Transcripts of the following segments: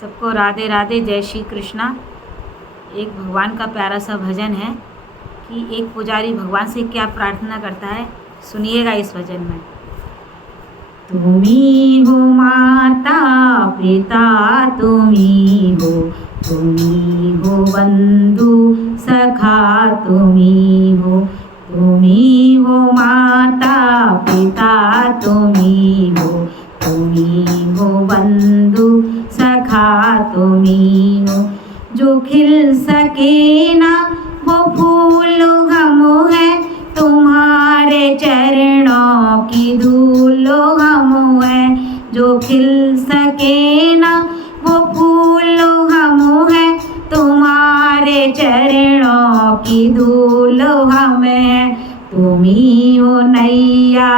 सबको राधे राधे, जय श्री कृष्णा। एक भगवान का प्यारा सा भजन है कि एक पुजारी भगवान से क्या प्रार्थना करता है, सुनिएगा इस भजन में। तुम्ही हो माता पिता, तुम्ही हो बंधु सखा, तुम्ही हो माता पिता, तुम्ही हो बंधु सखा, तुम्ही हो। जो खिल सके ना वो फूल हम है, तुम्हारे चरणों की धूल हम है। जो खिल सके ना वो फूल हम है, तुम्हारे चरणों की धूल हम है। तुम्ही हो नैया,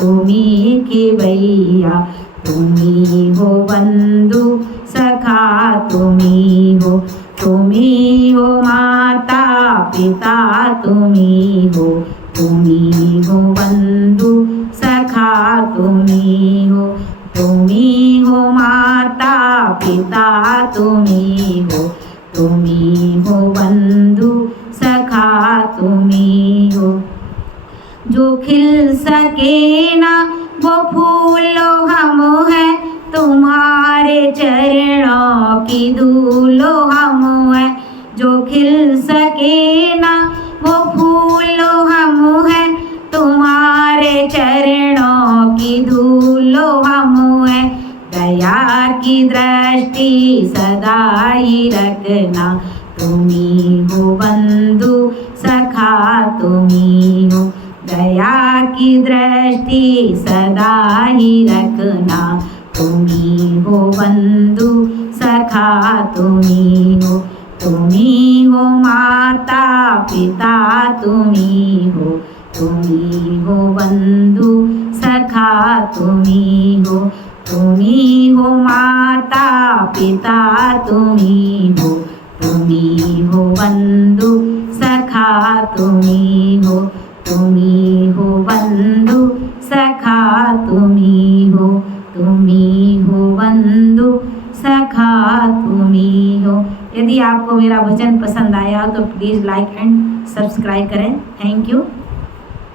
तुम्ही खेवैया, तुम्ही हो बंधु सखा, तुम्ही हो माता पिता, तुम्ही हो बंधु सखा, तुम्ही हो माता पिता, तुम्ही हो बंधु सखा, तुम्ही हो। जो खिल सके ना वो फूल हम है, तुम्हारे चरणों की धूल हम है। जो खिल सके ना वो फूल हम है, तुम्हारे चरणों की धूल हम है। दया की दृष्टि सदा ही रखना, तुम्ही हो बंधु सखा, तुम्ही हो। दया की दृष्टि सदा ही रखना, तुम्ही हो बंधु सखा, तुम्ही हो माता पिता, तुम्ही हो बंधु सखा, तुम्ही हो माता पिता, तुम्ही हो बंधु सखा, तुम्ही हो बंधु सखा, तुम्ही हो बंधु सखा, तुम्ही हो। यदि आपको मेरा भजन पसंद आया तो प्लीज़ लाइक एंड सब्सक्राइब करें। Thank you.